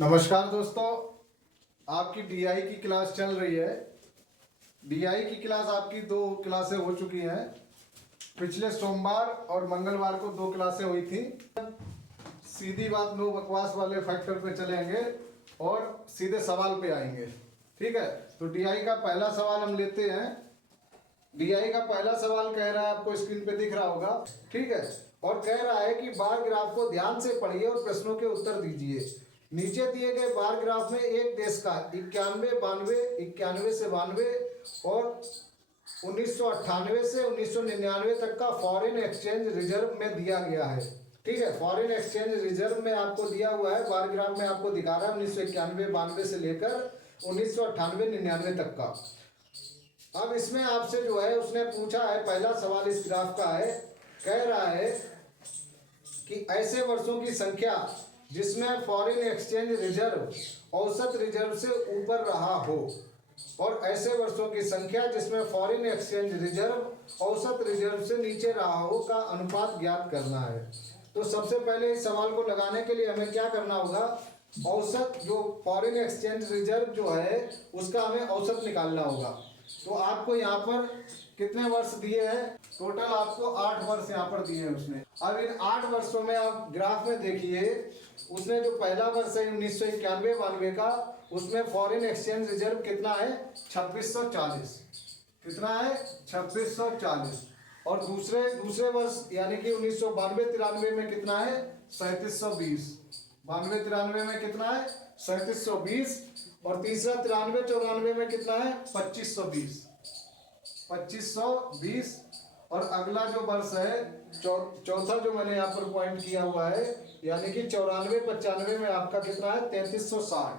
नमस्कार दोस्तों, आपकी डीआई की क्लास चल रही है। डीआई की क्लास आपकी 2 क्लासें हो चुकी हैं। पिछले सोमवार और मंगलवार को 2 क्लासें हुई थी। सीधी बात नो बकवास वाले फैक्टर पे चलेंगे और सीधे सवाल पे आएंगे। ठीक है, तो डीआई का पहला सवाल हम लेते हैं। डीआई का पहला सवाल कह रहा है, आपको स्क्रीन पे दिख रहा होगा। ठीक है, और कह रहा है कि बार ग्राफ को ध्यान से पढ़िए और प्रश्नों के उत्तर दीजिए। नीचे दिए गए बार ग्राफ में एक देश का 91 से 92 और 1998 से 1999 तक का फॉरेन एक्सचेंज रिजर्व में दिया गया है। ठीक है, फॉरेन एक्सचेंज रिजर्व में आपको दिया हुआ है। बार ग्राफ में आपको दिखा रहा है 1991-92 से लेकर 1998-99 तक का। अब इसमें आपसे जो है उसने पूछा है, पहला सवाल इस ग्राफ का है, कह रहा है कि ऐसे वर्षों की संख्या जिसमें फॉरेन एक्सचेंज रिजर्व औसत रिजर्व से ऊपर रहा हो और ऐसे वर्षों की संख्या जिसमें फॉरेन एक्सचेंज रिजर्व औसत रिजर्व से नीचे रहा हो का अनुपात ज्ञात करना है। तो सबसे पहले इस सवाल को लगाने के लिए हमें क्या करना होगा, औसत जो फॉरेन एक्सचेंज रिजर्व जो है उसका हमें औसत निकालना होगा। तो आपको यहाँ पर कितने वर्ष दिए हैं, टोटल आपको 8 वर्ष यहाँ पर दिए हैं उसने। अब इन 8 वर्षों में आप ग्राफ में देखिए, उसने जो पहला वर्ष है 1991-92 का, उसमें फॉरेन एक्सचेंज रिजर्व कितना है, 2640। कितना है, 2640। और दूसरे वर्ष यानी कि 1992-93 में कितना है, 3720। 92-93 में कितना है, 3720। और तीसरा 93-94 में कितना है, 2520। 2520। और अगला जो वर्ष है चौथा जो मैंने यहाँ पर पॉइंट किया हुआ है, यानी कि 94-95 में आपका कितना है, 3360।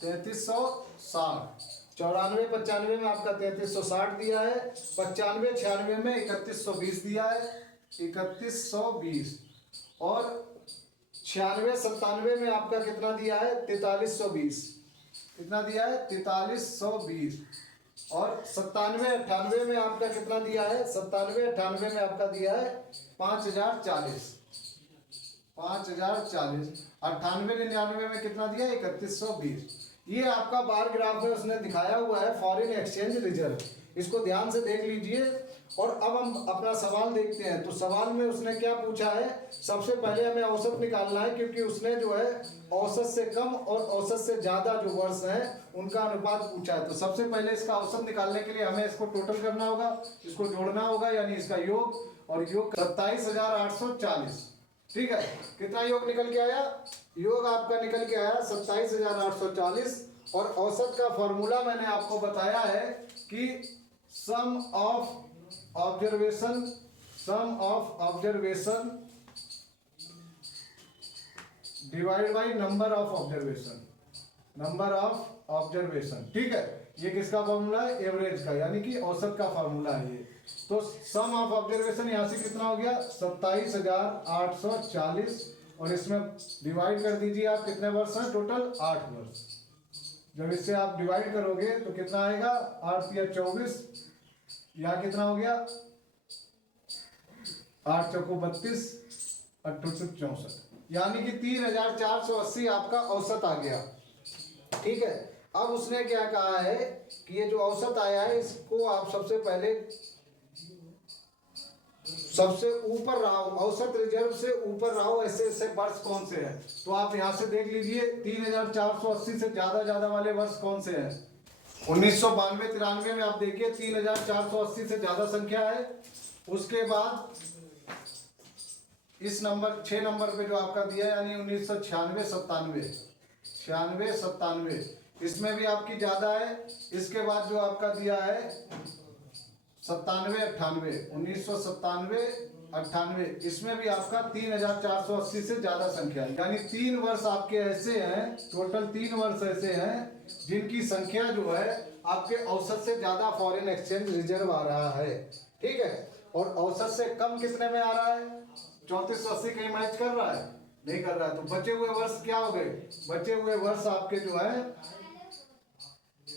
3360। 94-95 में आपका 3360 दिया है। 95-96 में 3120 दिया है, 3120। और 96-97 में आपका कितना दिया है, 4320। कितना दिया है, 4320। और 97-98 में आपका कितना दिया है, 97-98 में आपका दिया है 5040। 5040। 98-99 में कितना दिया है, 3120। ये आपका बार ग्राफ में उसने दिखाया हुआ है फॉरेन एक्सचेंज रिजर्व। इसको ध्यान से देख लीजिए। और अब हम अपना सवाल देखते हैं। तो सवाल में उसने क्या पूछा है, सबसे पहले हमें औसत निकालना है, क्योंकि उसने जो है औसत से कम और औसत से ज्यादा जो वर्ष हैं उनका अनुपात पूछा है। तो सबसे पहले इसका औसत निकालने के लिए हमें इसको टोटल करना होगा, इसको जोड़ना होगा, यानी इसका योग। और योग 27840। ठीक है, कितना योग निकल के आया, योग आपका निकल के आया 27840। और औसत का फॉर्मूला मैंने आपको बताया है कि sum of observation divide by number of observation. ठीक है, ये किसका फॉर्मूला है, एवरेज का, यानी कि औसत का फॉर्मूला है ये। तो सम ऑफ ऑब्जर्वेशन यहां से कितना हो गया, 27840। और इसमें डिवाइड कर दीजिए आप, कितने वर्ष हैं टोटल, 8 वर्ष। जब इससे आप डिवाइड करोगे तो कितना आएगा, 8 या 24, यहाँ कितना हो गया, 8 चौको 32, 8 64, यानी कि 3480 आपका औसत आ गया। ठीक है, अब उसने क्या कहा है कि ये जो औसत आया है इसको आप सबसे पहले सबसे ऊपर रहा हो, औसत रिजर्व से ऊपर रहा हो ऐसे वर्ष कौन से हैं। तो आप यहां से देख लीजिए 3480 से ज्यादा वाले वर्ष कौन से हैं। 1992-93 में आप देखिए 3480 से ज्यादा संख्या है। उसके बाद इस नंबर 6 नंबर पे जो आपका दिया है, यानी 1996-97, इसमें भी आपकी ज्यादा है। इसके बाद जो आपका दिया है 97-98, 1997-98, इसमें भी आपका 3480 से ज्यादा संख्या है। यानी 3 वर्ष आपके ऐसे हैं, टोटल 3 वर्ष ऐसे हैं जिनकी संख्या जो है आपके औसत से ज्यादा फॉरेन एक्सचेंज रिजर्व आ रहा है। ठीक है, और औसत से कम कितने में आ रहा है, 3480 कहीं मैच कर रहा है, नहीं कर रहा है। तो बचे हुए वर्ष क्या हो गए, बचे हुए वर्ष आपके जो है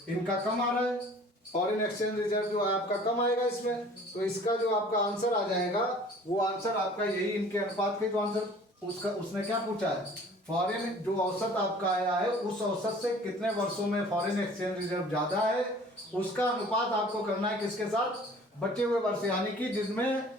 इनका कम आ रहा है, फॉरेन एक्सचेंज रिजर्व जो है आपका कम आएगा इसमें। तो इसका जो आपका आंसर आ जाएगा वो आंसर आपका यही, इनके अनुपात के जो आंसर उसका उसने क्या पूछा है, फॉरेन जो औसत आपका आया है उस औसत से कितने वर्षों में फॉरेन एक्सचेंज रिजर्व ज्यादा है, उसका अनुपात आपको करना है किसके साथ, बचे हुए वर्ष, यानी कि जिसमें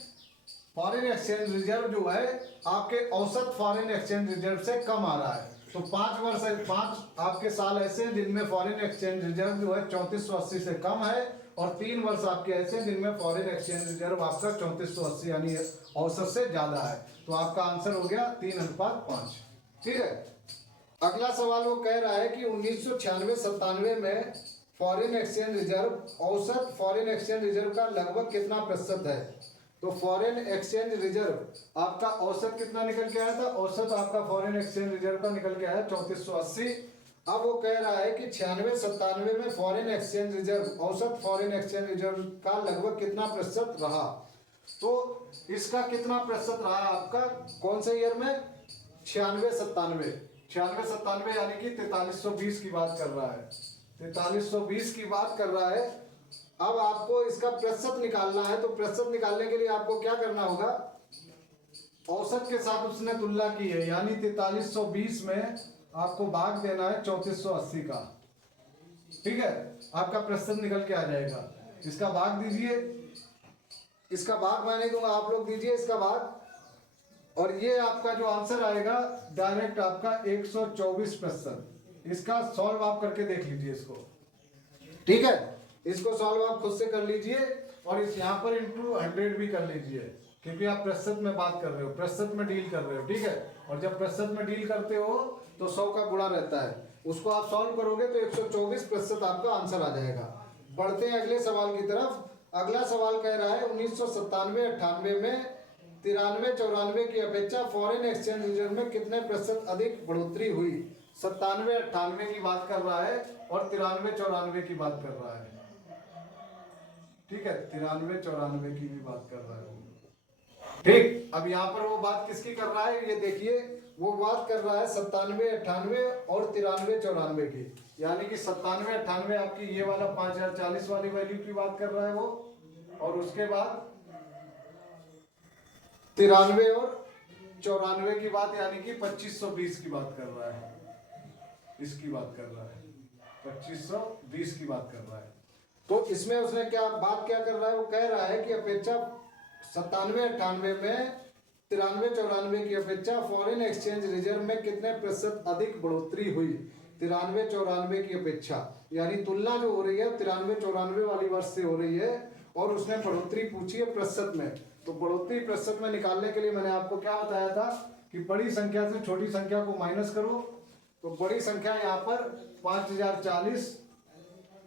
फॉरेन एक्सचेंज रिजर्व जो है आपके औसत फॉरेन एक्सचेंज रिजर्व से कम आ रहा है। तो 5 वर्ष, 5 आपके साल ऐसे हैं जिनमें फॉरेन एक्सचेंज रिजर्व जो है 3480 से कम है, और 3 वर्ष आपके ऐसे हैं जिनमें फॉरेन एक्सचेंज रिजर्व आपका 3480 यानी औसत से ज्यादा है। तो आपका आंसर हो गया 3:5। ठीक है। अगला सवाल वो कह रहा है कि 1996-97 में फॉरेन एक्सचेंज रिजर्व, औसत फॉरेन एक्सचेंज रिजर्व का लगभग कितना प्रतिशत है। तो फॉरेन एक्सचेंज रिजर्व आपका औसत कितना निकल के आया था, औसत आपका फॉरेन एक्सचेंज रिजर्व का निकल के आया 3480। अब वो कह रहा है कि 96-97 में फॉरेन एक्सचेंज रिजर्व, औसत फॉरेन एक्सचेंज रिजर्व का लगभग कितना प्रतिशत रहा। तो इसका कितना प्रतिशत रहा आपका कौन से ईयर में, 96-97 यानी कि 4320 की बात कर रहा है, 4320 की बात कर रहा है। अब आपको इसका प्रतिशत निकालना है, तो प्रतिशत निकालने के लिए आपको क्या करना होगा, औसत के साथ उसने तुलना की है, यानी 4320 में आपको भाग देना है 3480 का। ठीक है, आपका प्रतिशत निकल के आ जाएगा। इसका भाग दीजिए, इसका भाग मैं नहीं दूंगा, आप लोग दीजिए इसका भाग, और ये आपका जो आंसर आएगा डायरेक्ट आपका 124%। इसका सॉल्व आप करके देख लीजिए इसको। ठीक है, इसको सॉल्व आप खुद से कर लीजिए, और इस यहाँ पर इंटू 100 भी कर लीजिए, क्योंकि आप प्रतिशत में बात कर रहे हो, प्रतिशत में डील कर रहे हो। ठीक है, और जब प्रतिशत में डील करते हो तो 100 का गुणा रहता है, उसको आप सॉल्व करोगे तो 124% आपका आंसर आ जाएगा। बढ़ते हैं अगले सवाल की तरफ। अगला सवाल कह रहा है 1997-98 में 93-94 की अपेक्षा फॉरेन एक्सचेंज रिजर्व में कितने प्रतिशत अधिक बढ़ोतरी हुई। 97-98 की बात कर रहा है और 93-94 की बात कर रहा है। ठीक है, 93-94 की भी बात कर रहा है। ठीक, अब यहाँ पर वो बात किसकी कर रहा है, ये देखिए, वो बात कर रहा है 97-98 और 93-94 की, यानी कि 97-98 आपकी ये वाला 5040 वाली वैल्यू की बात कर रहा है वो, और उसके बाद 93 और 94 की बात, यानी कि 2520 की बात कर रहा है, इसकी बात कर रहा है, 2520 की बात कर रहा है। तो इसमें उसने क्या बात क्या कर रहा है, वो कह रहा है कि अपेक्षा 97-98 में 93-94 की अपेक्षा फॉरेन एक्सचेंज रिजर्व में कितने प्रतिशत अधिक बढ़ोतरी हुई। 93-94 की अपेक्षा, यानी तुलना जो हो रही है 93-94 वाली वर्ष से हो रही है, और उसने बढ़ोतरी पूछी है प्रतिशत में। तो बढ़ोतरी प्रतिशत में निकालने के लिए मैंने आपको क्या बताया था कि बड़ी संख्या से छोटी संख्या को माइनस करो। तो बड़ी संख्या यहाँ पर 5040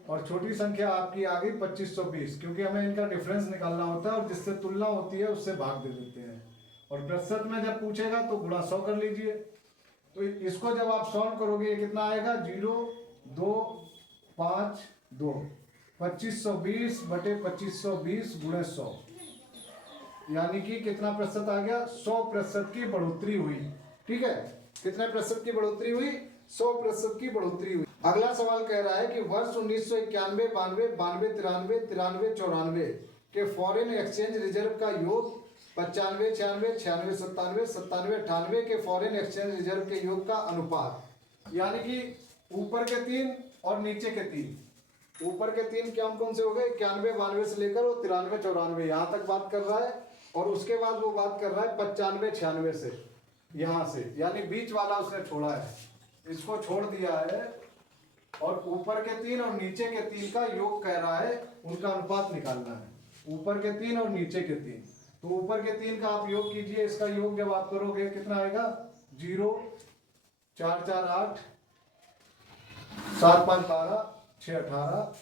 और छोटी संख्या आपकी आ गई 2520, क्योंकि हमें इनका डिफरेंस निकालना होता है और जिससे तुलना होती है उससे भाग दे देते हैं। और प्रतिशत में जब पूछेगा तो गुणा 100 कर लीजिए। तो इसको जब आप सॉल्व करोगे ये कितना आएगा, 0,252, 2520 बटे 2520 गुणे 100, यानी कि कितना प्रतिशत आ गया, 100% की बढ़ोतरी हुई। ठीक है, कितने प्रतिशत की बढ़ोतरी हुई, 100% की बढ़ोतरी हुई। अगला सवाल कह रहा है कि वर्ष 1991, 92, 92, 93, 93, 94 के फॉरेन एक्सचेंज रिजर्व का योग 95, 96, 96, 97, 97, 98 के फॉरेन एक्सचेंज रिजर्व के योग का अनुपात, यानी कि ऊपर के 3 और नीचे के 3, ऊपर के 3 कौन से हो गए, 91, 92 से लेकर वो 93, 94 यहाँ तक बात कर रहा है, और उसके बाद वो बात कर रहा है 95, 96 से यहाँ से, यानी बीच वाला उसने छोड़ा है, इसको छोड़ दिया है, और ऊपर के 3 और नीचे के 3 का योग कह रहा है, उनका अनुपात निकालना है, ऊपर के 3 और नीचे के 3। तो ऊपर के 3 का आप योग कीजिए, इसका योग जब आप करोगे कितना आएगा, 0, 4, 4, 8, 7, 5, 12, 6, 18,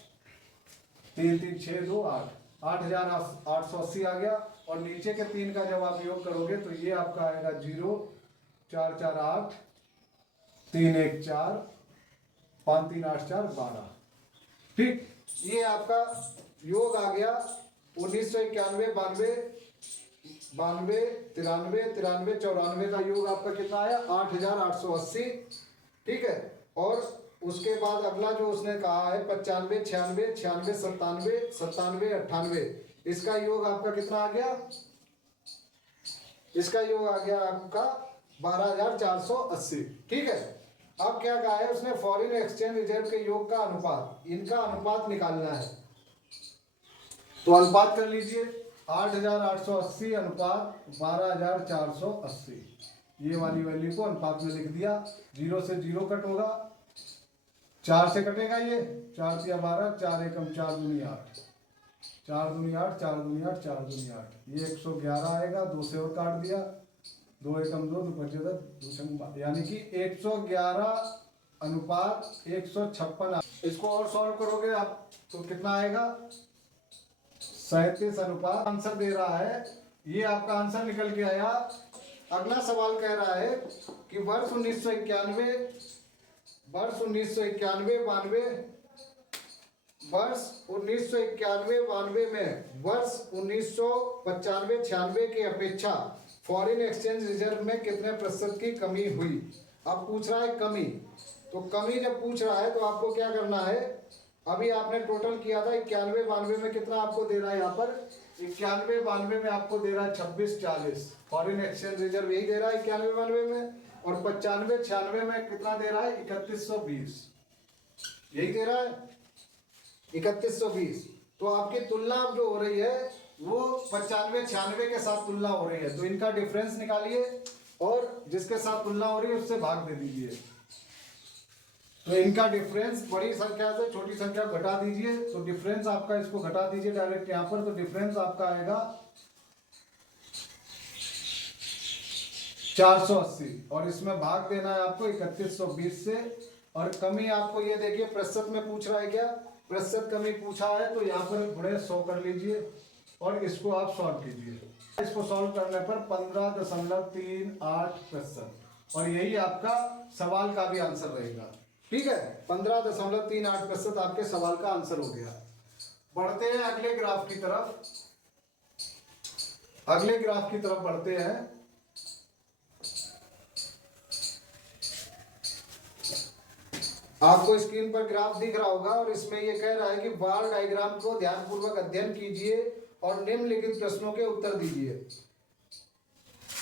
3, 3, 6, 2, 8, 8880 आ गया। और नीचे के 3 का जब आप योग करोगे तो ये आपका आएगा 0, 4, 4, 8, 3, 1, 4, 5, 3, 8, 4, 12। ठीक, ये आपका योग आ गया 1991, 92, 92, 93, 93, 94 का योग आपका कितना आया, 8880। ठीक है, और उसके बाद अगला जो उसने कहा है 95, 96, 96, 97, 97, 98, इसका योग आपका कितना आ गया, इसका योग आ गया आपका 12,480। ठीक है, अब क्या कहा है उसने, फॉरेन एक्सचेंज रिजर्व के योग का अनुपात, इनका अनुपात निकालना है। तो अनुपात कर लीजिए, 8,880 अनुपात 12,480, ये वाली वैल्यू को अनुपात में लिख दिया। 0 से 0 कट होगा, 4 से कटेगा ये, 4 तिया 12, 4 एकम 4 दूनी 8, 4 दूनी 8, 4 दूनी 8, 4 दूनी 8, ये 111 आएगा। 2 से और काट दिया, 2 एकम 2, 2 पचे 10, यानी कि 111 अनुपात 156। इसको और सॉल्व करोगे आप तो कितना आएगा, 37 अनुपात। आंसर दे रहा है, ये आपका आंसर निकल के आया। अगला सवाल कह रहा है कि वर्ष 1991, वर्ष 1991-92, वर्ष 1991-92 में वर्ष 1995-96 की अपेक्षा फॉरेन एक्सचेंज रिजर्व में कितने प्रतिशत की कमी हुई। अब पूछ रहा है कमी, तो कमी जब पूछ रहा है तो आपको क्या करना है, अभी आपने टोटल किया था 91-92 में, कितना आपको दे रहा है यहाँ पर, 91-92 में आपको दे रहा है 2640, फॉरेन एक्सचेंज रिजर्व यही दे रहा है 91-92 में, और 95-96 में कितना दे रहा है, 3120, यही दे रहा है 3120। तो आपकी तुलना जो हो रही है वो 95-96 के साथ तुलना हो रही है, तो इनका डिफरेंस निकालिए और जिसके साथ तुलना हो रही है उससे भाग दे दीजिए। तो इनका डिफरेंस बड़ी संख्या से छोटी संख्या घटा दीजिए, तो डिफरेंस आपका, इसको घटा दीजिए डायरेक्ट यहाँ पर, तो डिफरेंस आपका आएगा 480, और इसमें भाग देना है आपको 3120 से। और कमी आपको ये देखिए प्रतिशत में पूछ रहा है, क्या प्रतिशत कमी पूछा है, तो यहाँ पर गुणे 100 कर लीजिए और इसको आप सॉल्व कीजिए। इसको सॉल्व करने पर 15.38%, और यही आपका सवाल का भी आंसर रहेगा। ठीक है, 15.38% आपके सवाल का आंसर हो गया। बढ़ते हैं अगले ग्राफ की तरफ, अगले ग्राफ की तरफ बढ़ते हैं। आपको स्क्रीन पर ग्राफ दिख रहा होगा और इसमें ये कह रहा है कि बार डायग्राम को ध्यानपूर्वक अध्ययन कीजिए और निम्नलिखित प्रश्नों के उत्तर दीजिए।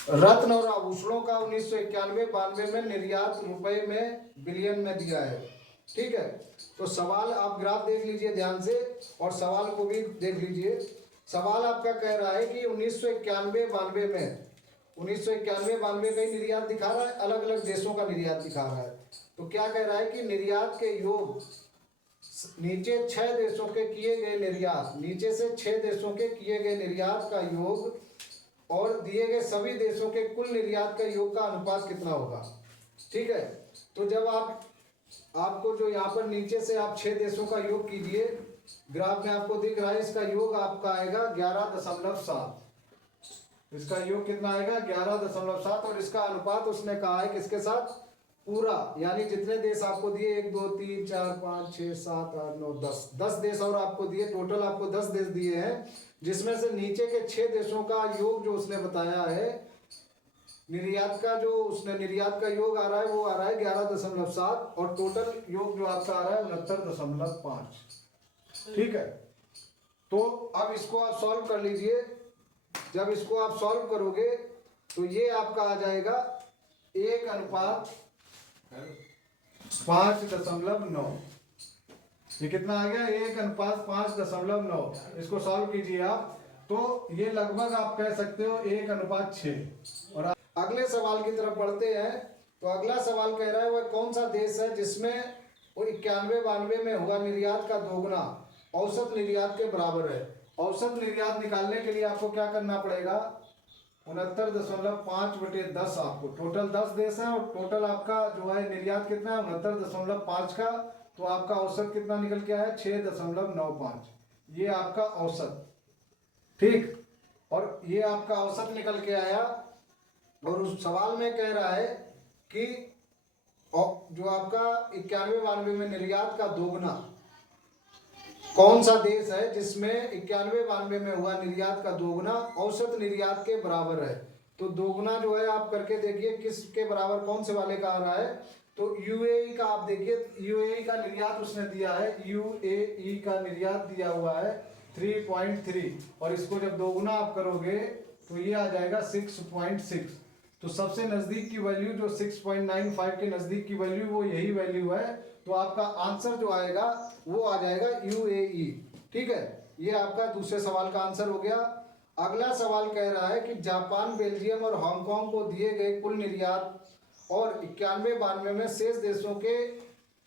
रत्न और आभूषणों का 1991-92 में निर्यात रुपए में बिलियन में दिया है। ठीक है, तो सवाल आप ग्राफ देख लीजिए ध्यान से और सवाल को भी देख लीजिए। सवाल आपका कह रहा है कि 1991-92 में 1991-92 का ही निर्यात दिखा रहा है, अलग अलग देशों का निर्यात दिखा रहा है। तो क्या कह रहा है कि निर्यात के योग, नीचे 6 देशों के किए गए निर्यात, नीचे से 6 देशों के किए गए निर्यात का योग और दिए गए सभी देशों के कुल निर्यात का योग का अनुपात कितना होगा। ठीक है, तो जब आपको जो यहाँ पर नीचे से आप 6 देशों का योग कीजिए, ग्राफ में आपको दिख रहा है, इसका योग आपका आएगा 11.7, इसका योग कितना आएगा 11.7, और इसका अनुपात उसने कहा है किसके साथ, पूरा, यानी जितने देश आपको दिए 1 2 3 4 5 6 7 8 9 10 देश और आपको दिए, टोटल आपको 10 देश दिए हैं, जिसमें से नीचे के 6 देशों का योग जो उसने बताया है निर्यात का, जो उसने निर्यात का योग आ रहा है वो आ रहा है 11.7, और टोटल योग जो आपका आ रहा है 69.5। ठीक है, तो अब इसको आप सॉल्व कर लीजिए। जब इसको आप सॉल्व करोगे तो ये आपका आ जाएगा 1:5.9, ये कितना आ गया 1:5.9। इसको सॉल्व कीजिए आप, तो ये लगभग आप कह सकते हो 1:6। और अगले सवाल की तरफ बढ़ते हैं। तो अगला सवाल कह रहा है वह कौन सा देश है जिसमें वो 91-92 में हुआ निर्यात का दोगुना औसत निर्यात के बराबर है। औसत निर्यात निकालने के लिए आपको क्या करना पड़ेगा, 69.5/10, आपको टोटल 10 देश है और टोटल आपका जो है निर्यात कितना है 69.5 का, तो आपका औसत कितना निकल के आया 6.95, ये आपका औसत। ठीक, और ये आपका औसत निकल के आया, और उस सवाल में कह रहा है कि जो आपका 91-92 में निर्यात का दोगुना कौन सा देश है जिसमें 91-92 में हुआ निर्यात का दोगुना औसत निर्यात के बराबर है। तो दोगुना जो है आप करके देखिए किसके बराबर, कौन से वाले का आ रहा है, तो यूएई का आप देखिए, यूएई का निर्यात उसने दिया है, यूएई का निर्यात दिया हुआ है 3.3, और इसको जब दोगुना आप करोगे तो ये आ जाएगा 6.6। तो सबसे नजदीक की वैल्यू जो 6.95 के नजदीक की वैल्यू वो यही वैल्यू है, तो आपका आंसर जो आएगा वो आ जाएगा यूएई। ठीक है, ये आपका दूसरे सवाल का आंसर हो गया। अगला सवाल कह रहा है कि जापान, बेल्जियम और हांगकांग को दिए गए कुल निर्यात और 91-92 में शेष देशों के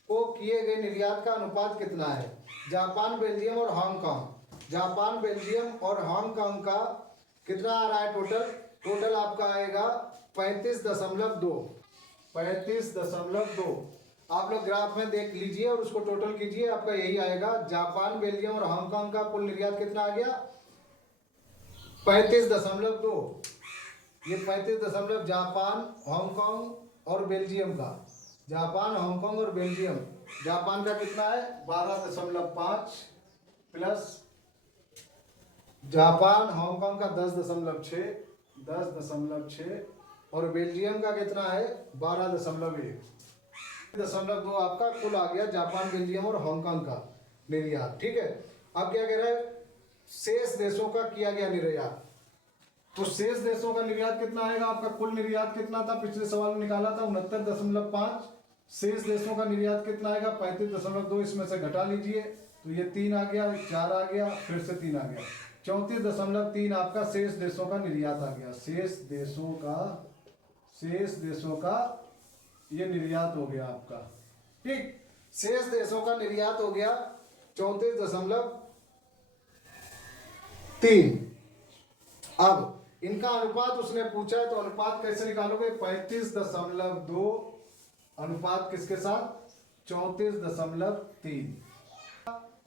को किए गए निर्यात का अनुपात कितना है। जापान, बेल्जियम और हांगकांग, जापान, बेल्जियम और हांगकांग का कितना आ रहा है टोटल? टोटल आपका आएगा 35.2। 35.2 आप लोग ग्राफ में देख लीजिए और उसको टोटल कीजिए, आपका यही आएगा। जापान, बेल्जियम और हांगकांग का कुल निर्यात कितना आ गया? 35.2। ये 35 जापान, हांगकांग और बेल्जियम का, जापान, हांगकांग और बेल्जियम। जापान का कितना है? 12.5 प्लस जापान, हांगकांग का 10.6 और बेल्जियम का कितना है? 12.1 आपका कुल आ गया जापान, बेल्जियम और हांगकांग का निर्यात। ठीक है, अब क्या कह रहा है? शेष देशों का किया गया निर्यात। तो शेष देशों का निर्यात कितना आएगा? आपका कुल निर्यात कितना था? पिछले सवाल में निकाला था 69.5। शेष देशों का निर्यात कितना आएगा? 35.2। इसमें से घटा लीजिए तो ये 3 आ गया, 4 आ गया, फिर से 3 आ गया, 34.3 आपका शेष देशों का निर्यात आ गया। शेष देशों का ये निर्यात हो गया आपका। ठीक, शेष देशों का निर्यात हो गया 34.3। अब इनका अनुपात उसने पूछा है, तो अनुपात कैसे निकालोगे? 35.2 अनुपात किसके साथ? 34.3।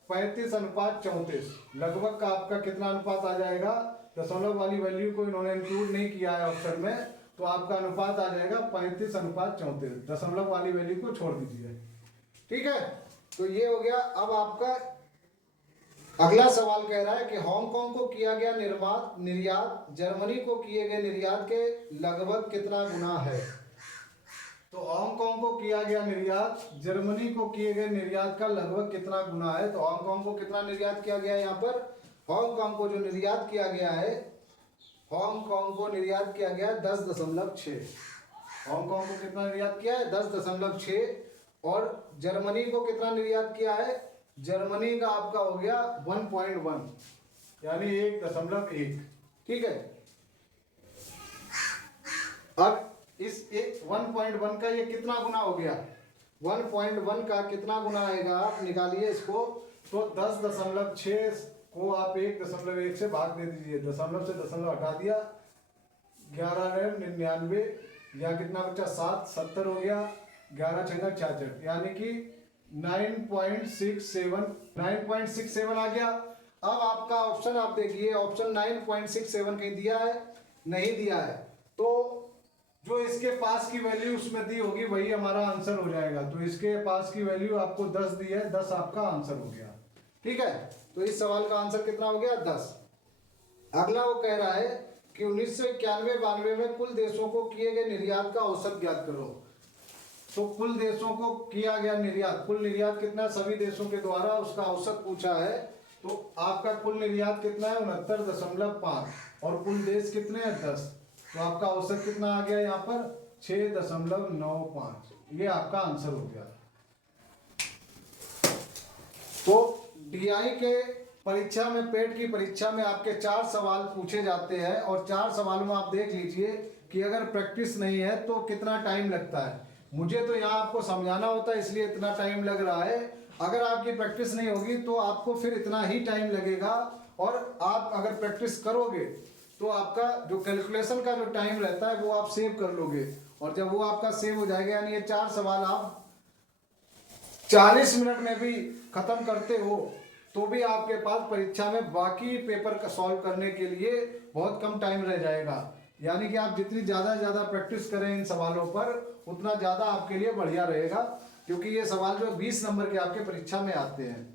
35:34 लगभग का आपका कितना अनुपात आ जाएगा? दशमलव वाली वैल्यू को इन्होंने इंक्लूड नहीं किया है ऑप्शन में, तो आपका अनुपात आ जाएगा 35:34। दशमलव वाली वैल्यू को छोड़ दीजिए। ठीक है, तो ये हो गया। अब आपका अगला सवाल कह रहा है कि हांगकांग को किया गया निर्यात जर्मनी को किए गए निर्यात के लगभग कितना गुना है। तो हांगकांग को किया गया निर्यात जर्मनी को किए गए निर्यात का लगभग कितना गुना है। तो हांगकांग को कितना निर्यात किया गया है? यहाँ पर हांगकांग को जो निर्यात किया गया है, हांगकांग को निर्यात किया गया है 10.6। हांगकांग को कितना निर्यात किया है? 10.6। और जर्मनी को कितना निर्यात किया है? जर्मनी का आपका हो गया 1.1 यानी 1.1। ठीक है, अब इस 1.1 का ये कितना गुना हो गया? 1.1 का कितना गुना आएगा? आप निकालिए इसको। तो 10.6 को आप 1.1 से भाग दे दीजिए, दशमलव से दशमलव हटा दिया, 11.99 या कितना बचा? 7, 70 हो गया, 11 छंगा 66 यानी कि 9.67 आ गया। अब आपका ऑप्शन आप देखिए, ऑप्शन 9.67 कहीं दिया है? नहीं दिया है। तो जो इसके पास की वैल्यू उसमें दी होगी वही हमारा आंसर हो जाएगा। तो इसके पास की वैल्यू आपको 10 दी है, 10 आपका आंसर हो गया। ठीक है, तो इस सवाल का आंसर कितना हो गया? 10। अगला वो कह रहा है कि 1991-92 में कुल देशों को किए गए निर्यात का औसत ज्ञात करो। तो कुल देशों को किया गया निर्यात, कुल निर्यात कितना सभी देशों के द्वारा, उसका औसत पूछा है। तो आपका कुल निर्यात कितना है? 69.5 और कुल देश कितने हैं? 10। तो आपका औसत कितना आ गया यहाँ पर? 6.95। ये आपका आंसर हो गया। तो डीआई के परीक्षा में, पेट की परीक्षा में आपके 4 सवाल पूछे जाते हैं और 4 सवालों में आप देख लीजिए कि अगर प्रैक्टिस नहीं है तो कितना टाइम लगता है। मुझे तो यहाँ आपको समझाना होता है इसलिए इतना टाइम लग रहा है। अगर आपकी प्रैक्टिस नहीं होगी तो आपको फिर इतना ही टाइम लगेगा। और आप अगर प्रैक्टिस करोगे तो आपका जो कैलकुलेशन का जो टाइम रहता है वो आप सेव कर लोगे। और जब वो आपका सेव हो जाएगा, यानी ये 4 सवाल आप 40 मिनट में भी खत्म करते हो तो भी आपके पास परीक्षा में बाकी पेपर का सॉल्व करने के लिए बहुत कम टाइम रह जाएगा। यानी कि आप जितनी ज़्यादा से ज़्यादा प्रैक्टिस करें इन सवालों पर उतना ज़्यादा आपके लिए बढ़िया रहेगा, क्योंकि ये सवाल जो 20 नंबर के आपके परीक्षा में आते हैं।